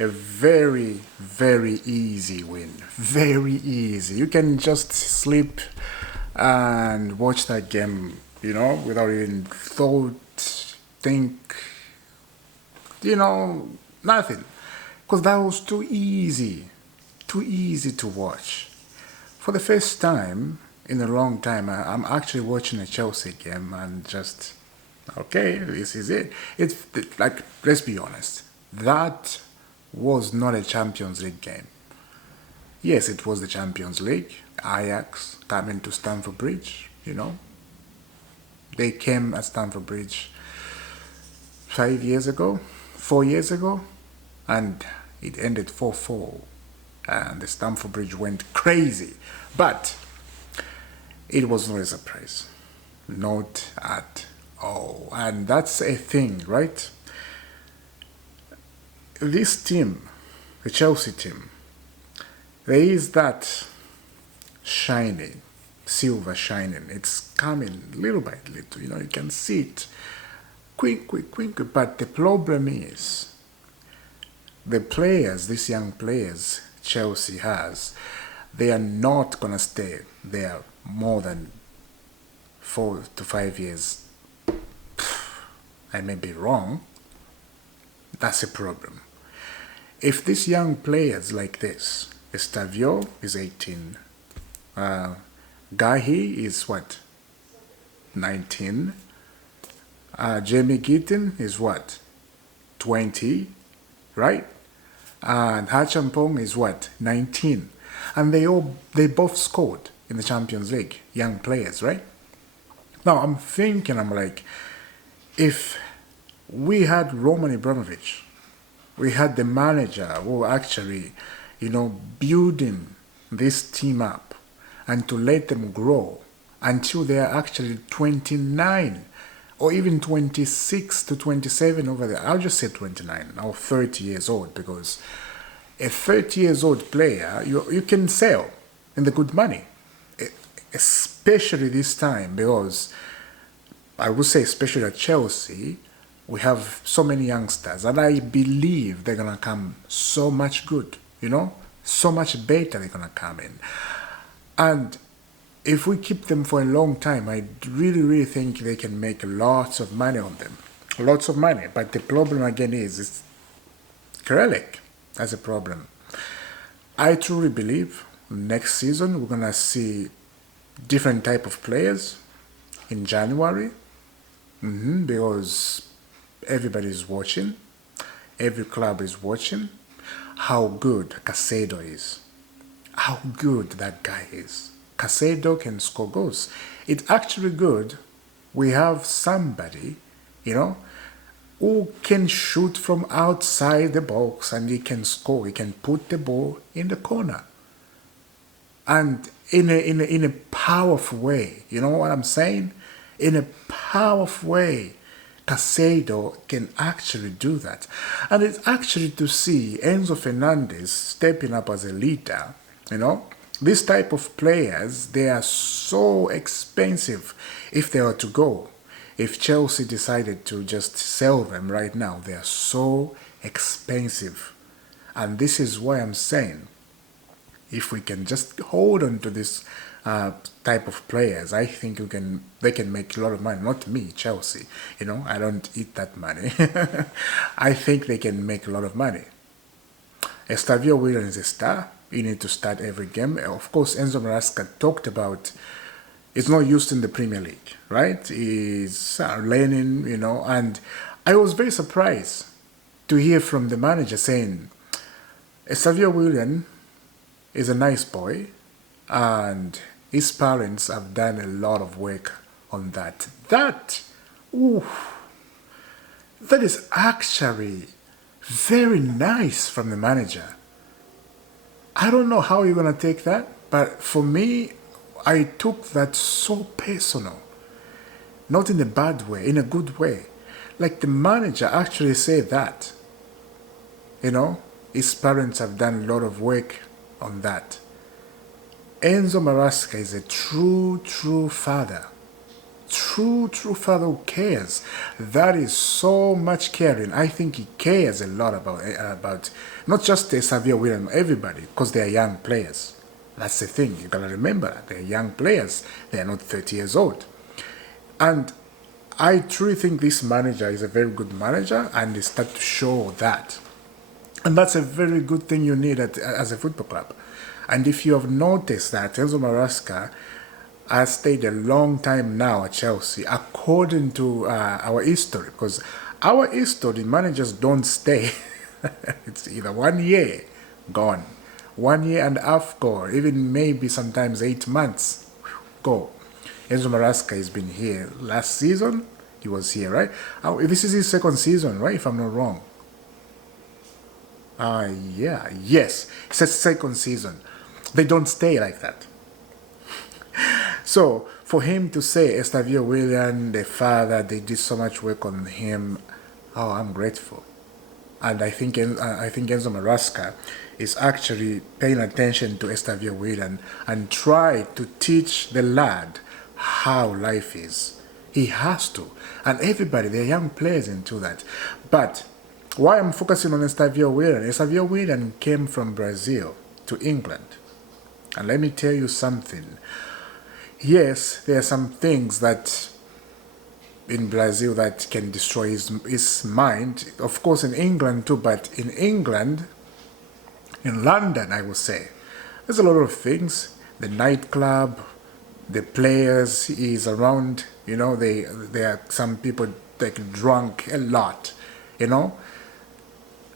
a very, very easy win. Very easy. You can just sleep and watch that game, without even think, nothing. Because that was too easy to watch. For the first time in a long time, I'm actually watching a Chelsea game and just, okay, this is it. It's like, let's be honest, that was not a Champions League game. Yes, it was the Champions League. Ajax coming to Stamford Bridge. They came at Stamford Bridge 5 years ago, 4 years ago, and it ended 4-4. And the Stamford Bridge went crazy. But it was not a surprise. Not at all. And that's a thing, right? This team, the Chelsea team, there is that shining, silver shining. It's coming little by little. You can see it. Quick. But the problem is, the players, these young players Chelsea has, they are not going to stay there more than 4 to 5 years. I may be wrong. That's a problem. If these young players like this, Estavio is 18, Gahi is what? 19. Jamie Gittin is what? 20, right? And Hachampong is what? 19. And they both scored in the Champions League, young players, right? Now I'm thinking, I'm like, if we had Roman Abramovich, we had the manager who actually, building this team up and to let them grow until they are actually 29 or even 26 to 27 over there. I'll just say 29 or 30 years old, because a 30 years old player, you can sell in the good money, especially this time, because I would say especially at Chelsea, we have so many youngsters, and I believe they're going to come so much good, so much better they're going to come in. And if we keep them for a long time, I really, really think they can make lots of money on them. Lots of money. But the problem again is, it's Krelek. That's a problem. I truly believe next season we're going to see different type of players in January, because everybody's watching. Every club is watching how good Casado is. How good that guy is. Casado can score goals. It's actually good. We have somebody, who can shoot from outside the box and he can score. He can put the ball in the corner. And in a powerful way. You know what I'm saying? In a powerful way. Casado can actually do that. And it's actually to see Enzo Fernandez stepping up as a leader, This type of players, they are so expensive if they were to go. If Chelsea decided to just sell them right now, they are so expensive. And this is why I'm saying, if we can just hold on to this type of players, I think they can make a lot of money. Not me, Chelsea. I don't eat that money. I think they can make a lot of money. Estavio Williams is a star. You need to start every game. Of course, Enzo Maresca talked about it's not used in the Premier League, right? He's learning, and I was very surprised to hear from the manager saying, Estavio Williams is a nice boy, and his parents have done a lot of work on that. That is actually very nice from the manager. I don't know how you're going to take that, but for me, I took that so personal. Not in a bad way, in a good way. Like the manager actually said that. His parents have done a lot of work on that. Enzo Maresca is a true father. true father who cares. That is so much caring. I think he cares a lot about not just Xavier William, everybody, because they are young players. That's the thing. You gotta remember that they're young players. They are not 30 years old. And I truly think this manager is a very good manager, and they start to show that. And that's a very good thing you need as a football club. And if you have noticed that Enzo Maresca has stayed a long time now at Chelsea, according to our history, because our history, managers don't stay. It's either 1 year, gone. 1 year and a half, go. Even maybe sometimes 8 months, go. Enzo Maresca has been here last season. He was here, right? This is his second season, right? If I'm not wrong. Yes. It's his second season. They don't stay like that. So for him to say Estavio William, the father, they did so much work on him, oh, I'm grateful. And I think Enzo Maresca is actually paying attention to Estavio William and try to teach the lad how life is. He has to. And everybody, they're young players into that. But why I'm focusing on Estavio William came from Brazil to England. And let me tell you something. Yes, there are some things that in Brazil that can destroy his mind. Of course, in England too, but in England, in London, I would say, there's a lot of things. The nightclub, the players he's around, there are some people that drunk a lot,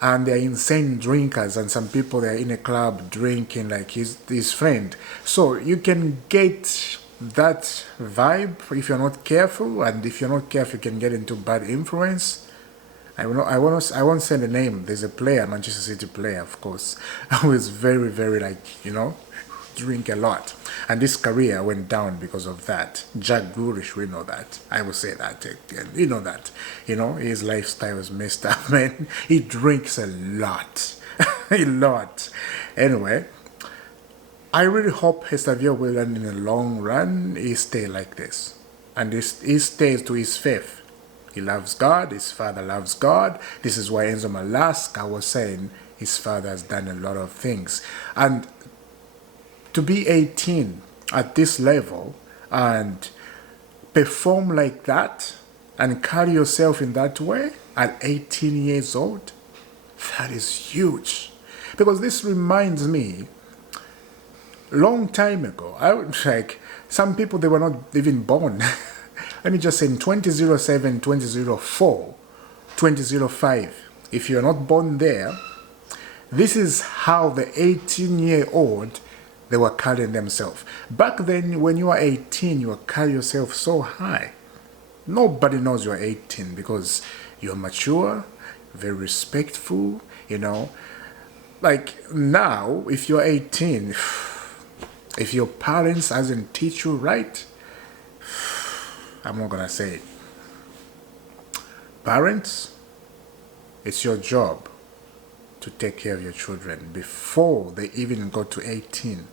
and they're insane drinkers, and some people they're in a club drinking like his friend. So you can get that vibe if you're not careful, and if you're not careful, you can get into bad influence. I won't say the name. There's a player, Manchester City player, of course, who is very, very drink a lot, and his career went down because of that. Jack Grealish, we know that. I will say that. You know that. His lifestyle is messed up, man. He drinks a lot, a lot. Anyway, I really hope Estavio William in the long run he stay like this, and he stays to his faith. He loves God. His father loves God. This is why Enzo Maresca was saying his father has done a lot of things. And to be 18 at this level and perform like that and carry yourself in that way at 18 years old, that is huge. Because this reminds me, long time ago, I was like, some people, they were not even born. Let me just say in 2007, 2004, 2005, if you're not born there, this is how the 18-year-old, they were carrying themselves. Back then, when you were 18, you were carrying yourself so high. Nobody knows you're 18 because you're mature, very respectful, Like now, if you're 18, if your parents hasn't teach you right, I'm not gonna say it. Parents, it's your job to take care of your children before they even go to 18.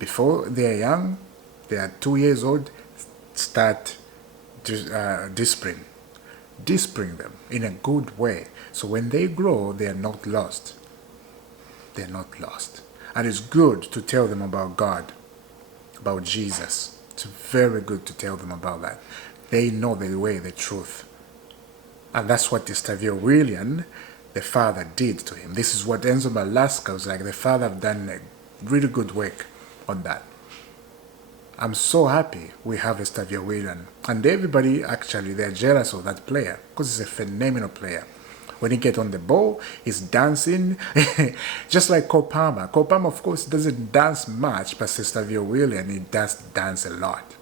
Before they're young, they are 2 years old, start discipline them in a good way. So when they grow, they are not lost. They're not lost. And it's good to tell them about God, about Jesus. It's very good to tell them about that. They know the way, the truth. And that's what Estavio William, the father, did to him. This is what Enzo Maresca was like. The father have done a really good work on that. I'm so happy we have Estavio William. And everybody, actually, they're jealous of that player because he's a phenomenal player. When he gets on the ball, he's dancing, just like Copama. Copama, of course, doesn't dance much, but Estavio William, he does dance a lot.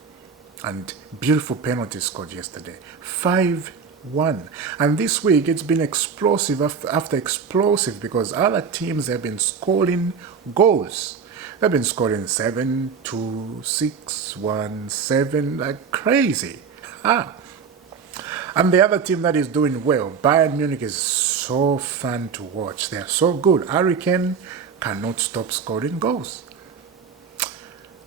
And beautiful penalty scored yesterday. 5-1. And this week, it's been explosive after explosive because other teams have been scoring goals. They've been scoring 7, 2, 6, 1, 7, like crazy. And the other team that is doing well, Bayern Munich, is so fun to watch. They are so good. Harry Kane cannot stop scoring goals.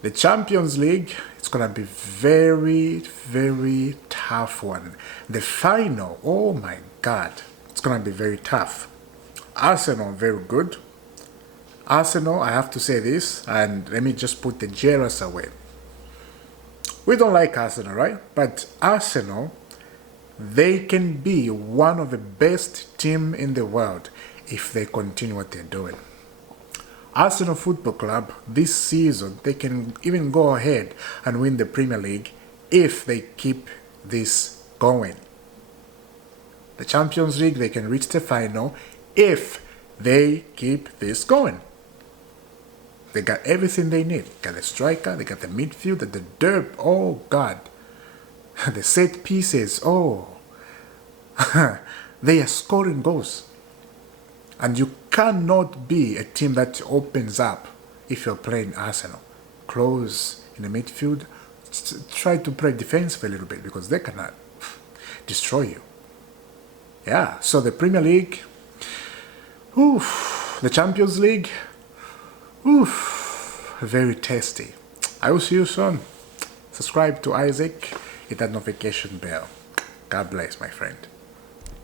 The Champions League, it's going to be very, very tough one. The final, oh my God, it's going to be very tough. Arsenal, very good. Arsenal, I have to say this, and let me just put the jealous away. We don't like Arsenal, right? But Arsenal, they can be one of the best team in the world if they continue what they're doing. Arsenal Football Club, this season, they can even go ahead and win the Premier League if they keep this going. The Champions League, they can reach the final if they keep this going. They got everything they need. They got the striker, they got the midfield, the derb, oh God. The set pieces, oh. They are scoring goals. And you cannot be a team that opens up if you're playing Arsenal. Close in the midfield, try to play defensive a little bit because they cannot destroy you. Yeah, so the Premier League, the Champions League, very tasty. I will see you soon. Subscribe to Isaac, hit that notification bell. God bless, my friend.